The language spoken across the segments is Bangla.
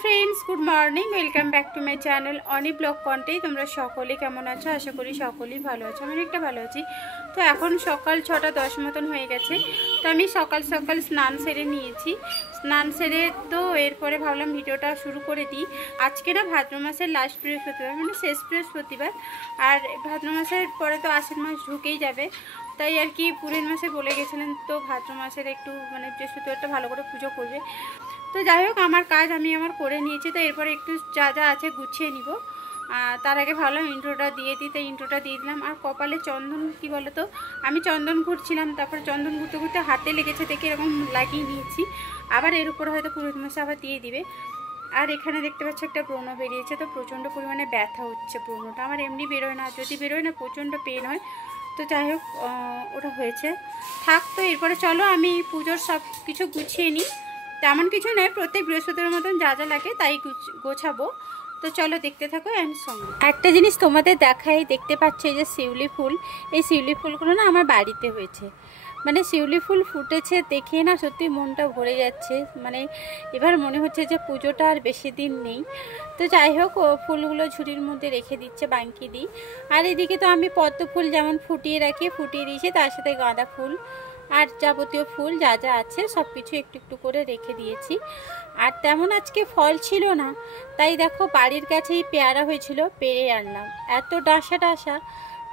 Friends good morning welcome back to my channel Ani blog कन्टे तुम्हारा सकले केमन आछो आशा करी सकलेई भालो आछो आमि अनेकटा भालो आछि। तो एखन सकाल 6टा 10 मतन हये गेछे। तो आमि सकाल सकाल स्नान सेरे नियेछि। स्नान सेरे तो एरपरे भाबलाम भिडियोटा शुरू करे दिई। आजके ना भाद्र मासेर लास्ट बृहस्पतिबार माने शेष बृहस्पतिबार और भाद्र मासेर परे तो आश्विन मास ढुकेई जाबे। তাই আর কি পুরিন মাসে বলে গেছিলেন তো ভাদ্র মাসের একটু মানে বৃহস্পতিবারটা ভালো করে পুজো করবে। তো যাই হোক আমার কাজ আমি আমার করে নিয়েছি। তো এরপরে একটু যা যা আছে গুছিয়ে নিব। তার আগে ভাবলাম ইন্ট্রোটা দিয়ে দিই, তাই ইন্ট্রোটা দিয়ে দিলাম। আর কপালে চন্দন কি বলো তো, আমি চন্দন ঘুরছিলাম, তারপর চন্দন ঘুরতে ঘুরতে হাতে লেগেছে দেখে এরকম লাগিয়ে নিয়েছি। আবার এর উপরে হয়তো পুরোহিত মশাই আবার দিয়ে দিবে। আর এখানে দেখতে পাচ্ছ একটা ব্রণ বেরিয়েছে, তো প্রচণ্ড পরিমাণে ব্যথা হচ্ছে। ব্রণটা আমার এমনি বেরোয় না, যদি বেরোয় না প্রচণ্ড পেন হয়। তো যাই হোক ওটা হয়েছে থাক। তো এরপরে চলো আমি পুজোর সব কিছু গুছিয়ে নিই। তেমন কিছু নয়, প্রত্যেক বৃহস্পতিবার মতন যা যা লাগে তাই গোছাবো। তো চলো দেখতে থাকো এন্ড সঙ্গে। একটা জিনিস তোমাদের দেখাই, দেখতে পাচ্ছ এই যে শিউলি ফুল, এই শিউলি ফুলগুলো না আমার বাড়িতে হয়েছে। মানে শিউলি ফুল ফুটেছে দেখে না সত্যি মনটা ভরে যাচ্ছে। মানে এবার মনে হচ্ছে যে পুজোটা আর বেশি দিন নেই। তো যাই হোক ফুলগুলো ঝুড়ির মধ্যে রেখে দিচ্ছে, বাঙ্কি দিই। আর এদিকে তো আমি পদ্ম ফুল যেমন ফুটিয়ে রাখি ফুটিয়ে দিয়েছি, তার সাথে গাঁদা ফুল আর যাবতীয় ফুল যা যা আছে সব কিছু একটু একটু করে রেখে দিয়েছি। আর তেমন আজকে ফল ছিল না, তাই দেখো বাড়ির কাছেই পেয়ারা হয়েছিল, পেরে আনলাম। এত ডাসা ডাসা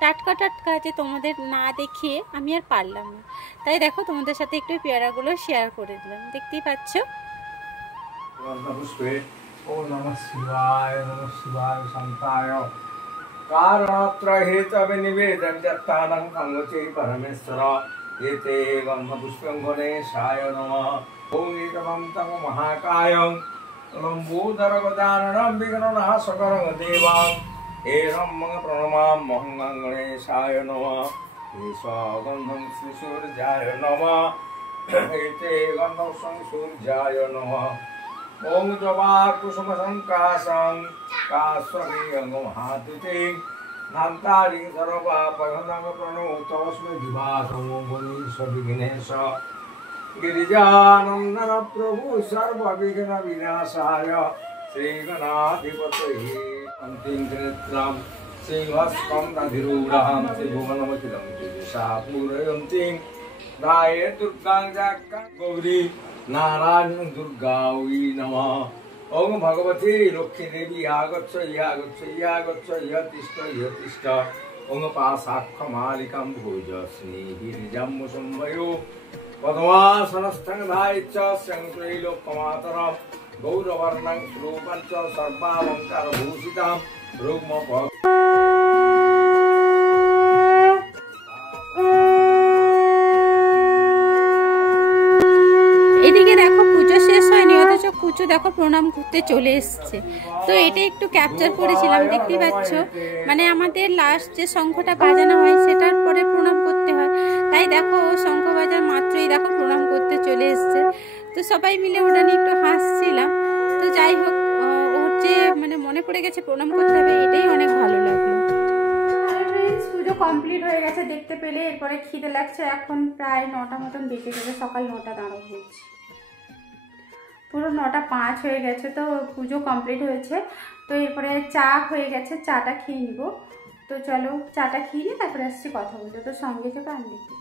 টাটকা টাটকা যে তোমাদের না দেখিয়ে আমি আর পারলাম না। তাই দেখো তোমাদের সাথে একটু পেয়ারাগুলো শেয়ার করে দিলাম, দেখতেই পাচ্ছ। ओम नमः शिवाय शांताय कारणत्रहेतविनिवेदं जत्तानं कंगचे परमेश्वर एते ब्रह्मपुष्पं गणेशाय नमः। ओम एकमं तम महाकायं लंबोदरगजाननं विघ्ननाशकरं देवां एरं मम प्रणमामहं गणेशाय नमः। ईश्वरगन्धं श्रीसूर्याय नमः। एते गन्धं सूर्याय नमः। ओम जवा कुसुम संकाशं काश्वरीयं महादुते नान्तारि सर्वपापघ्नं प्रणोतस्मै दिवासं गणेश विघ्नेश गिरिजानन्दन प्रभु सर्वविघ्न विनाशाय श्रीगणाधिपतये अन्तिं सिंहस्कन्धाधिरूढं त्रिभुवनमखिलं दिशा पूरयन्तीं दाये दुर्गां जाक्कां गौरी नारायण दुर्गावै नमः। ओम भगवती लक्ष्मी देवी आगच्छ तिष्ठ ओम पाशाक्ष मालिकां भोजस्मि गिरिजां संवयो पद्मासनस्थं धायच्च शङ्करैलोकमातरं गौरवर्णं स्वरूपं च सर्वालङ्कारभूषितां रुग्मप। এদিকে দেখো পুজো শেষ হয়নি, অথচ পুজো দেখো প্রণাম করতে চলে এসছে। তো এটা একটু ক্যাপচার করেছিলাম, দেখতেই পাচ্ছ। মানে আমাদের লাস্ট যে শঙ্খটা বাজানো হয় সেটার পরে প্রণাম করতে হয়, তাই দেখো শঙ্খ বাজার মাত্রই দেখো প্রণাম করতে চলে এসছে। তো সবাই মিলে ওটা নিয়ে একটু হাসছিলাম। তো যাই হোক ওর যে মানে মনে পড়ে গেছে প্রণাম করতে হবে, এটাই অনেক ভালো লাগলো। পুজো কমপ্লিট হয়ে গেছে দেখতে পেলে। এরপরে খিদে লাগছে, এখন প্রায় 9টা মতন বেজে গেছে, সকাল 9টা দাঁড়ানো হয়েছে, পুরো 9টা 5 হয়ে গেছে। তো পুজো কমপ্লিট হয়েছে। তো এরপরে চা হয়ে গেছে, চাটা খেয়ে নিব। তো চলো চাটা খেয়ে নিই, তারপরে আসছি কথা বলতে। তো সঙ্গে থেকে আমি দেখতে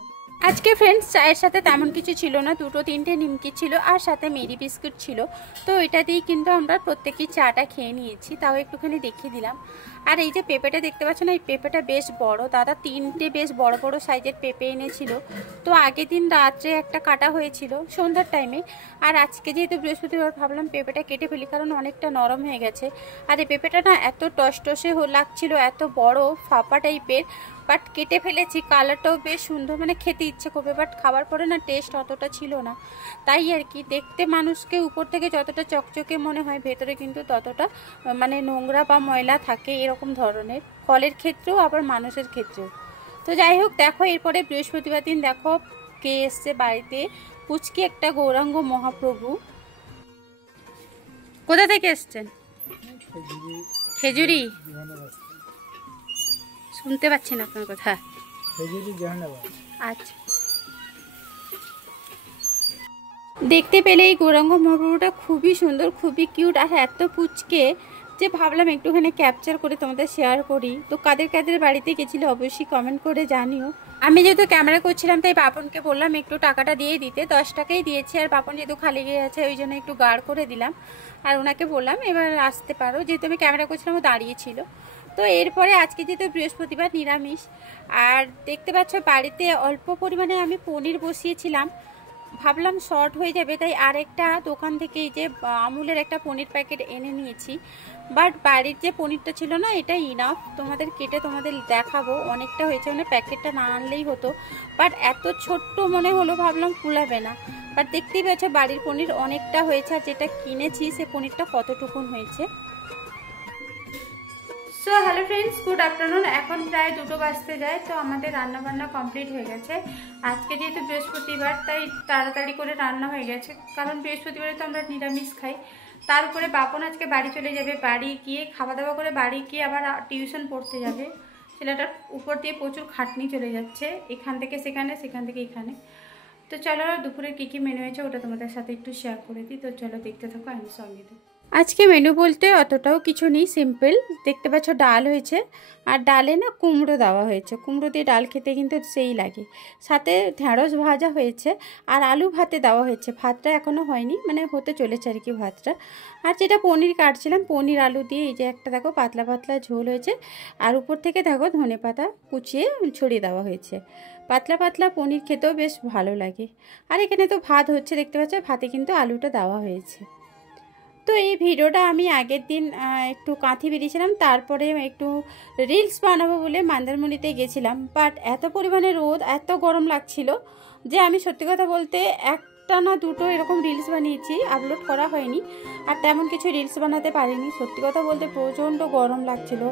আজকে ফ্রেন্ডস চায়ের সাথে তেমন কিছু ছিল না, 2-3টে নিমকি ছিল আর সাথে মেরি বিস্কুট ছিল। তো এটা দিয়েই কিন্তু আমরা প্রত্যেকেই চাটা খেয়ে নিয়েছি, তাও একটুখানি দেখিয়ে দিলাম। আর এই যে পেঁপেটা দেখতে পাচ্ছ না, এই পেঁপেটা বেশ বড়, দাদা 3টে বেশ বড় বড় সাইজের পেঁপে এনেছিল। তো আগের দিন রাত্রে একটা কাটা হয়েছিল সন্ধ্যার টাইমে। আর আজকে যেহেতু বৃহস্পতিবার ভাবলাম পেঁপেটা কেটে ফেলি, কারণ অনেকটা নরম হয়ে গেছে। আর এই পেঁপেটা না এত টসটসে লাগছিল, এত বড় ফাঁপা টাইপের, বাট কেটে ফেলেছি। কালারটাও বেশ সুন্দর, মানে খেতে ইচ্ছে করবে, বাট খাবার পরে না টেস্ট অতটা ছিল না। তাই আর কি দেখতে মানুষকে উপর থেকে যতটা চকচকে মনে হয়, ভেতরে কিন্তু ততটা মানে নোংরা বা ময়লা থাকে, এরকম ধরনের ফলের ক্ষেত্রেও আবার মানুষের ক্ষেত্রেও। তো যাই হোক দেখো এরপরে বৃহস্পতিবার দিন দেখো কে এসছে বাড়িতে, পুচকি একটা গৌরাঙ্গ মহাপ্রভু। কোথা থেকে এসছেন? খেজুরি। শুনতে পাচ্ছি না আপনার কথা। আচ্ছা দেখতে পেলে এই গৌরাঙ্গ মহাপ্রভুটা খুবই সুন্দর, খুবই কিউট আর এত পুচকে যে ভাবলাম একটুখানি ক্যাপচার করে তোমাদের শেয়ার করি। তো কাদের কাদের বাড়িতে গেছিলো অবশ্যই কমেন্ট করে জানিও। আমি যেহেতু ক্যামেরা করছিলাম তাই বাপনকে বললাম একটু টাকাটা দিয়ে দিতে, 10 টাকাই দিয়েছি। আর বাপন যেহেতু খালি গিয়ে আছে ওই জন্য একটু গাড় করে দিলাম। আর ওনাকে বললাম এবার আসতে পারো, যেহেতু আমি ক্যামেরা করছিলাম ও দাঁড়িয়েছিল। তো এরপরে আজকে যেহেতু বৃহস্পতিবার নিরামিষ, আর দেখতে পাচ্ছ বাড়িতে অল্প পরিমাণে আমি পনির বসিয়েছিলাম, ভাবলাম শর্ট হয়ে যাবে তাই আরেকটা দোকান থেকে এই যে আমুলের একটা পনির প্যাকেট এনে নিয়েছি। বাট বাড়ির যে পনিরটা ছিল না এটা ইনাফ, তোমাদের কেটে তোমাদের দেখাবো। অনেকটা হয়েছে, মানে প্যাকেটটা না আনলেই হতো, বাট এত ছোট্ট মনে হলো ভাবলাম কুলাবে না। বাট দেখতেই পাচ্ছ বাড়ির পনির অনেকটা হয়েছে, আর যেটা কিনেছি সে পনিরটা কতটুকুন হয়েছে। So hello friends, good afternoon. এখন প্রায় 2টো বাজতে যায়। তো আমাদের রান্নাবান্না কমপ্লিট হয়ে গেছে। আজকে যেহেতু বৃহস্পতিবার তাই তাড়াতাড়ি করে রান্না হয়ে গেছে, কারণ বৃহস্পতিবারে তো আমরা নিরামিষ খাই। তার উপরে বাপন আজকে বাড়ি চলে যাবে, বাড়ি গিয়ে খাওয়া দাওয়া করে বাড়ি গিয়ে আবার টিউশন পড়তে যাবে। ছেলেটার উপর দিয়ে প্রচুর খাটনি চলে যাচ্ছে, এখান থেকে সেখানে, সেখান থেকে এখানে। তো চলো দুপুরে কী কী মেনু হয়েছে ওটা তোমাদের সাথে একটু শেয়ার করে দিই। তো চলো দেখতে থাকো, আমি সঙ্গে দিই। আজকে মেনু বলতে অতটাও কিছু নেই, সিম্পল। দেখতে পাচ্ছ ডাল হয়েছে, আর ডালে না কুমড়ো দেওয়া হয়েছে। কুমড়ো দিয়ে ডাল খেতে কিন্তু সেই লাগে। সাথে ঢেঁড়স ভাজা হয়েছে, আর আলু ভাতে দেওয়া হয়েছে। ভাতটা এখনও হয়নি, মানে হতে চলেছে আর কি ভাতটা। আর যেটা পনির কাটছিলাম, পনির আলু দিয়ে এই যে একটা দেখো পাতলা পাতলা ঝোল হয়েছে, আর উপর থেকে দেখো ধনেপাতা কুচিয়ে ছড়িয়ে দেওয়া হয়েছে। পাতলা পাতলা পনির খেতেও বেশ ভালো লাগে। আর এখানে তো ভাত হচ্ছে দেখতে পাচ্ছ, ভাতে কিন্তু আলুটা দেওয়া হয়েছে। তো এই ভিডিওটা আমি আগের দিন একটু কাঁথি বেরিয়েছিলাম, তারপরে একটু রিলস বানাবো বলে মন্দারমণিতে গেছিলাম। বাট এত পরিমাণে রোদ, এত গরম লাগছিল যে আমি সত্যি কথা বলতে একটা না দুটো এরকম রিলস বানিয়েছি, আপলোড করা হয়নি। আর তেমন কিছু রিলস বানাতে পারিনি। সত্যি কথা বলতে প্রচণ্ড গরম লাগছিল,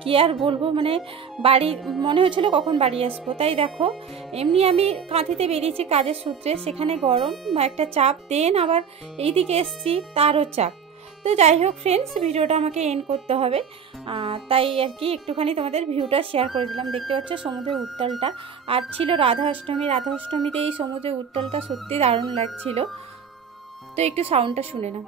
কি আর বলবো। মানে বাড়ি মনে হচ্ছিলো কখন বাড়ি আসবো। তাই দেখো এমনি আমি কাঁথিতে বেরিয়েছি কাজের সূত্রে, সেখানে গরম একটা চাপ, দেন আবার এইদিকে এসছি তারও চাপ। তো যাই হোক ফ্রেন্ডস, ভিডিওটা আমাকে এন্ড করতে হবে, তাই আর কি একটুখানি তোমাদের ভিউটা শেয়ার করে দিলাম। দেখতে পাচ্ছ সমুদ্রের উত্তালটা, আর ছিল রাধা অষ্টমী। রাধা অষ্টমীতে এই সমুদ্রের উত্তালটা সত্যি দারুণ লাগছিল। তো একটু সাউন্ডটা শুনে নাও।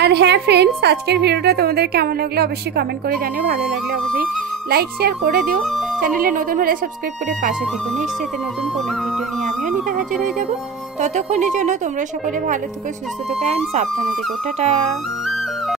আর হ্যাঁ ফ্রেন্ডস, আজকের ভিডিওটা তোমাদের কেমন লাগলো অবশ্যই কমেন্ট করে জানিও। ভালো লাগলে অবশ্যই লাইক শেয়ার করে দিও। চ্যানেলে নতুন হলে সাবস্ক্রাইব করে পাশে থেকো। নিশ্চিত নতুন কোনো ভিডিও নিয়ে আমিও নিতে হাজির হয়ে যাব। ততক্ষণের জন্য তোমরা সকলে ভালো থেকো, সুস্থ থেকো, অ্যান্ড সাবধানে থেকো। টাটা।